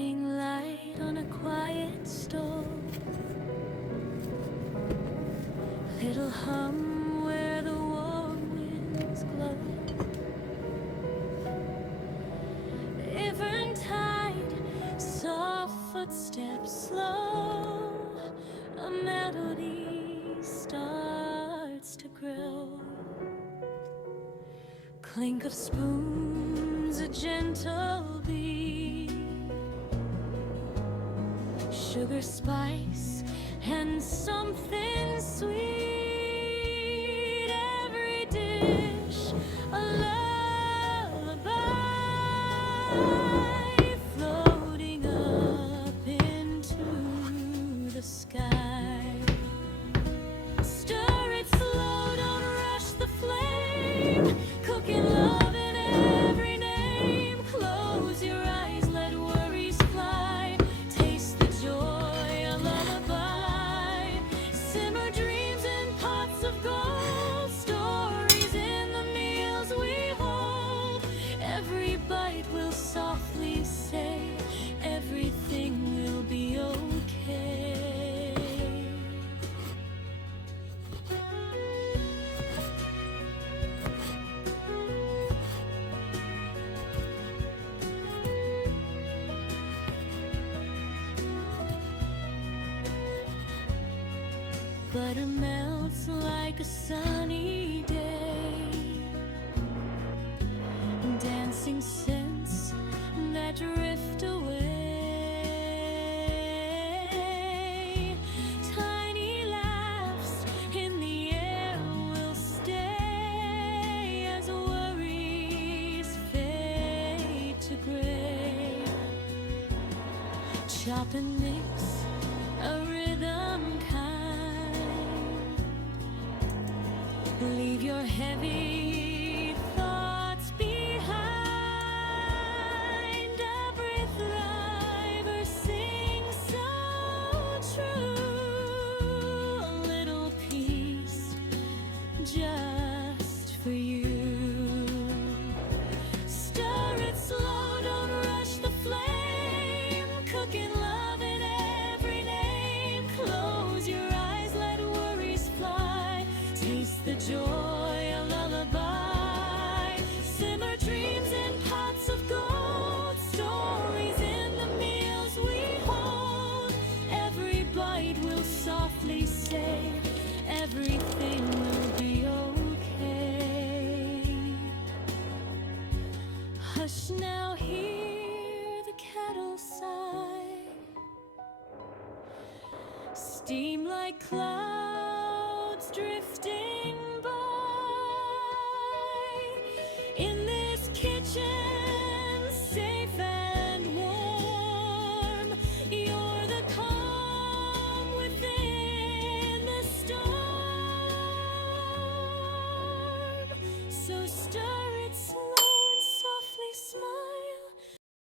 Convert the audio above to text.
Morning light on a quiet stove, little hum where the warm winds glow. Eventide, soft footsteps slow, a melody starts to grow. Clink of spoons, a gentle beat, sugar, spice, and something sweet. Every dish a lullaby, floating up into the sky. Stir it slow, don't rush the flame, cooking love in every name. Close your eyes, let worries fly, taste the joy, a lullaby. Simmer dreams in pots of gold, stories in the meals we hold. Every bite will softly say, everything will be okay. Butter melts like a sunny day, dancing scents that drift away. Tiny laughs in the air will stay as worries fade to gray. Chop and mix a rhythm kind, leave your heavy thoughts behind. Every thriver sings so true, a little peace just for you. Stir it slow, don't rush the flame, cooking love in every name. Close your eyes, let worries fly, taste the joy, a lullaby. Simmer dreams in pots of gold, stories in the meals we hold. Every bite will softly say, everything will be okay. Hush now, hear the kettle sigh, steam like clouds drifting